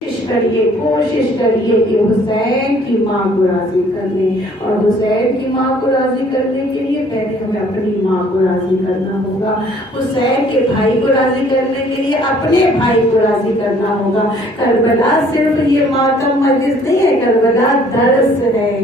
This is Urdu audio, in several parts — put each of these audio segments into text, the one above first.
کوشش کریے کہ حسین کی ماں کو راضی کر لیں، اور حسین کی ماں کو راضی کرنے کے لیے پہلے ہمیں اپنی ماں کو راضی کرنا ہوگا، حسین کے بھائی کو راضی کرنے کے لیے اپنے بھائی کو راضی کرنا ہوگا۔ کربلا صرف یہ ماتم مجلس نہیں ہے، کربلا درس ہے۔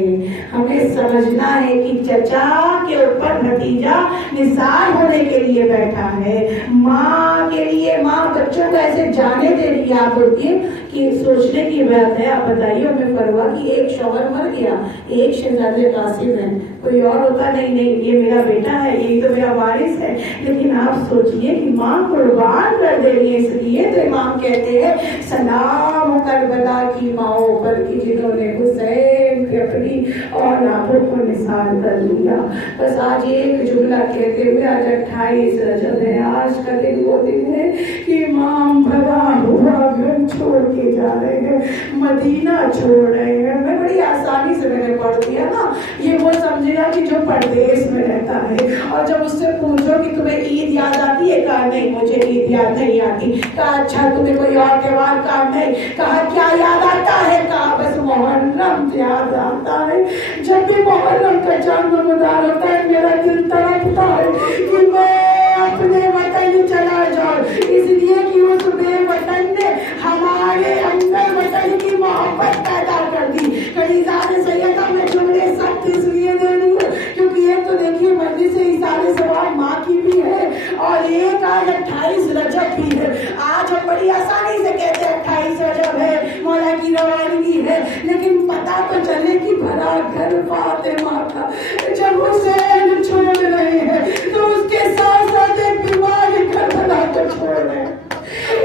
ہمیں سمجھنا ہے کہ چچا کے اوپر بھتیجا نثار ہونے کے لیے بیٹھا ہے، ماں کے لیے ماں بچوں کو ایسے جانے دے رہی ہے۔ آپ ہوتی ہے کہ سوچنے کی بات ہے، آپ بتائیے ہمیں پروا کہ ایک شوہر مر گیا، ایک شہزادے قاسم ہے، کوئی اور ہوتا نہیں یہ میرا بیٹا ہے، یہی تو میرا وارث ہے، لیکن آپ سوچئے کہ ماں قربان کر دے رہی ہے۔ اس لیے تو امام کہتے ہیں سلام کربلا کی ماؤں پر کہ جنہوں نے حسین کے اپنی اولادوں کو نثار کر لیا۔ بس آج ایک جملہ کہتے ہوئے، آج 28 رجب ہے، آج کا دن وہ دن ہے کہ امام بھرا ہوا گھر چھوڑ کے جا رہے ہیں، مدینہ چھوڑ رہے ہیں۔ میں بڑی آسانی سے میں نے پڑھ دیا نا، یہ وہ سمجھے گا کہ جو پردیس میں رہتا ہے، اور جب اس سے پوچھو کہ تمہیں عید یاد آتی ہے، کہا نہیں مجھے عید یاد نہیں آتی، کہا اچھا تمہیں کوئی اور تہوار، کہا نہیں، کہا کیا یاد آتا ہے، کہا بس محرم یاد آتا ہے، جب بھی محرم کا چاند نمودار ہوتا ہے میرا دل تڑپتا ہے کہ میں اپنے وطن چلا جاؤں، اس لیے کہ اس بے وطن نے ہمارے اندر وطن کی محبت پیدا کر دی۔ کنیزان سیدہ میں جملے سخت اس لیے دے رہی ہوں کیونکہ ایک تو دیکھیے مجلس ایثار ثواب ماں کی بھی ہے، اور ایک آج 28 رجب بھی ہے۔ آج ہم بڑی آسانی سے کہتے ہیں 28 رجب ہے، مولا کی روانگی ہے، لیکن پتہ تو چلے کہ بھرا گھر فاطمہ کا جب حسین چھوڑ رہے ہیں تو اس کے ساتھ ساتھ ایک بیمار کربلا کو چھوڑ رہے ہیں،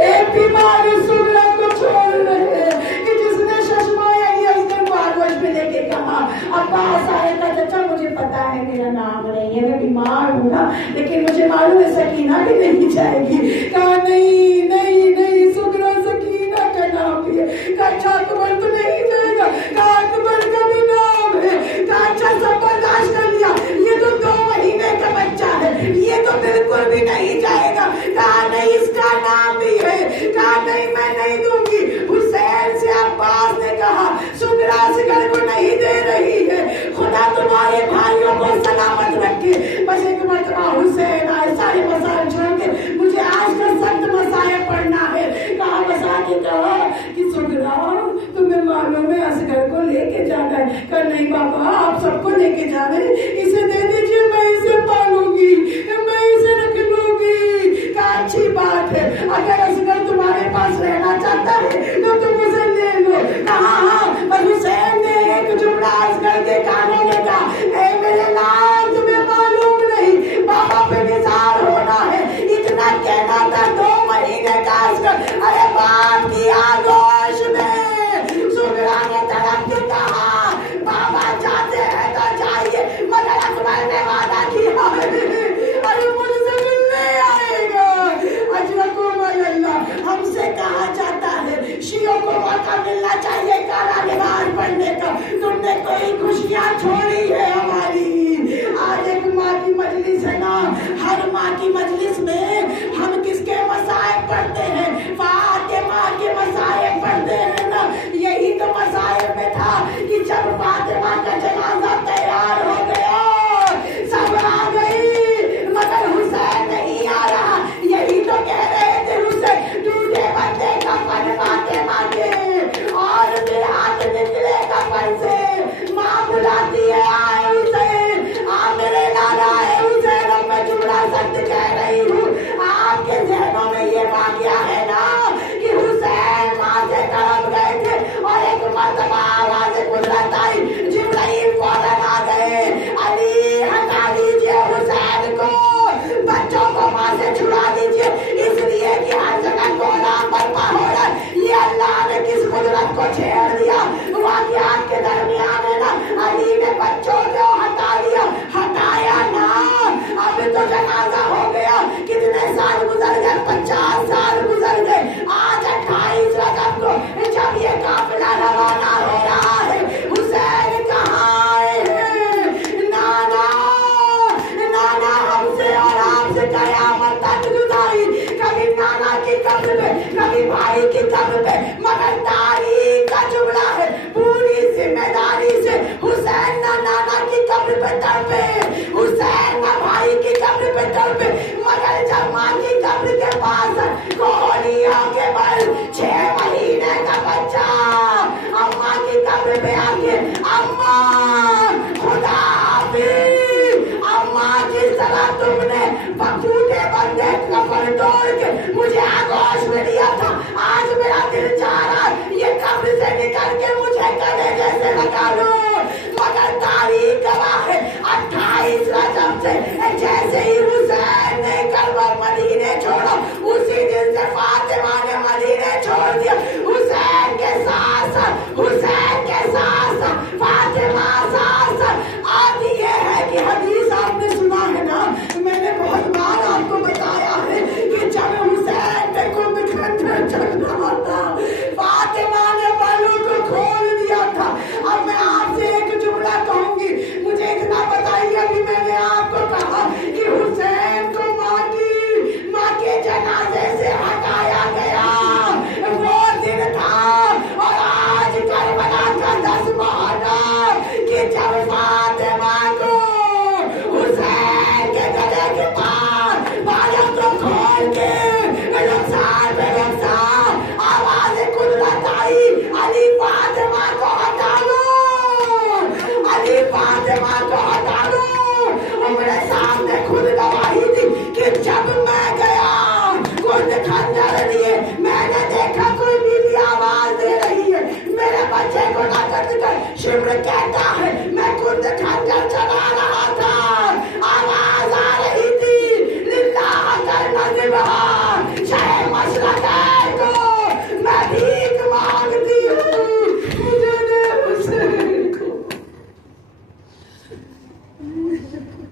ایک بیمار سغرا کو چھوڑ رہے ہیں کہ جس نے ششمائے علی اصغر کو آگوش میں لے کے کہا عباس آئے کا چچا مجھے پتا ہے میرا نام نہیں ہے، میں بیمار ہوں نا، لیکن مجھے معلوم ہے سکینہ بھی نہیں جائے گی، کہا نہیں نہیں نہیں سغرا سکینہ کا نام بھی ہے، کہا اچھا اکبر تو نہیں جائے گا، کہا اکبر کا بھی نام ہے، کہا اچھا سب برداشت کر لیا، یہ تو 2 مہینے کا بچہ ہے، یہ تو بالکل بھی نہیں جائے گا، کہا نہیں اس کا نام بھی ہے، کہا نہیں میں نہیں دوں گی۔ حسین سے عباس نے کہا سغرا اصغر کو نہیں دے رہی ہے، خدا تمہارے بھائیوں کو سلامت رکھے۔ بس ایک مرتبہ حسین آئے سارے مسائل چھوڑ کے، مجھے آج کا سخت مسائل پڑھنا ہے، کہا مسا کے کہا کہ سغرا تمہیں معلوم ہے اصغر کو لے کے جانا ہے، کہا نہیں بابا آپ سب کو لے کے جانا ہے، اسے دے دیجیے میں اسے پالوں گی، میں اسے رکھ لوں گی، کہا اچھی بات ہے اگر اصغر تمہارے پاس رہنا چاہتا ہے تو تم اسے لے لو، کہا ہاں۔ اور حسین نے ایک جملہ اصغر کے کانوں میں کہا اے میرے لال تمہیں معلوم نہیں بابا پہ نثار ہونا ہے، اتنا کہنا تھا 2 مہینے کا اصغر، ارے باپ کی آگوش میں سغرا نے تڑپ کے کہا بابا جاتے ہیں تو جائیے مگر اکبر نے وعدہ کیا ہے ارے مجھ سے ملنے آئے گا۔ اجرکم اللہ ہم سے کہا جاتا ہے شیعوں کو موقع ملنا چاہیے کالا لباس پڑھنے کا، تم نے کوئی خوشیاں چھوڑی ہے ہماری۔ آج ایک ماں کی مجلس ہے نا، ہر ماں کی مجلس میں ہم کس کے مسائل پڑھتے ہیں، فاطمہ کے مسائل پڑھتے ہیں نا، یہی تو مسائل میں تھا کہ جب فاطمہ کا جنازہ تیار ہو گیا سب آ گئی مگر حسین نہیں آ رہا، یہی تو کہہ رہے تھے حسین ٹوٹے بندے کا پن فاطمہ کے اور پھر ہاتھ نکلے کفن سے، ماں بلاتی ہے آئے حسین، آ میرے لالا ہے حسین، اب میں جملہ سچ کہہ رہی ہوں، آپ کے ذہنوں میں یہ واقعہ ہے نا کہ حسین ماں سے تڑپ گئے تھے اور ایک مرتبہ آواز قدرت آئی، جبرائیل فوراً آ گئے، علی ہٹا لیجیے حسین کو، بچوں کو ماں سے چھڑا دیجیے، اس لیے کہ ہر جگہ غلام برپا ہو رہا ہے، یہ اللہ نے کس قدرت کو چھیڑ دیا، واقعات کے درمیان ہے نا، علی نے بچوں کو ہٹا لیا، ہٹایا نا، اب تو جنازہ ہو گیا، کتنے سال گزر گئے، 50 سال گزر گئے، آج 28 رجب کو جب یہ قافلہ روانہ ہو رہا ہے، حسین کہاں آئے ہیں، نانا نانا ہم سے اور آپ سے قیامت تک گزاری، کبھی نانا کی قبر پہ کبھی بھائی کی قبر پہ، مگر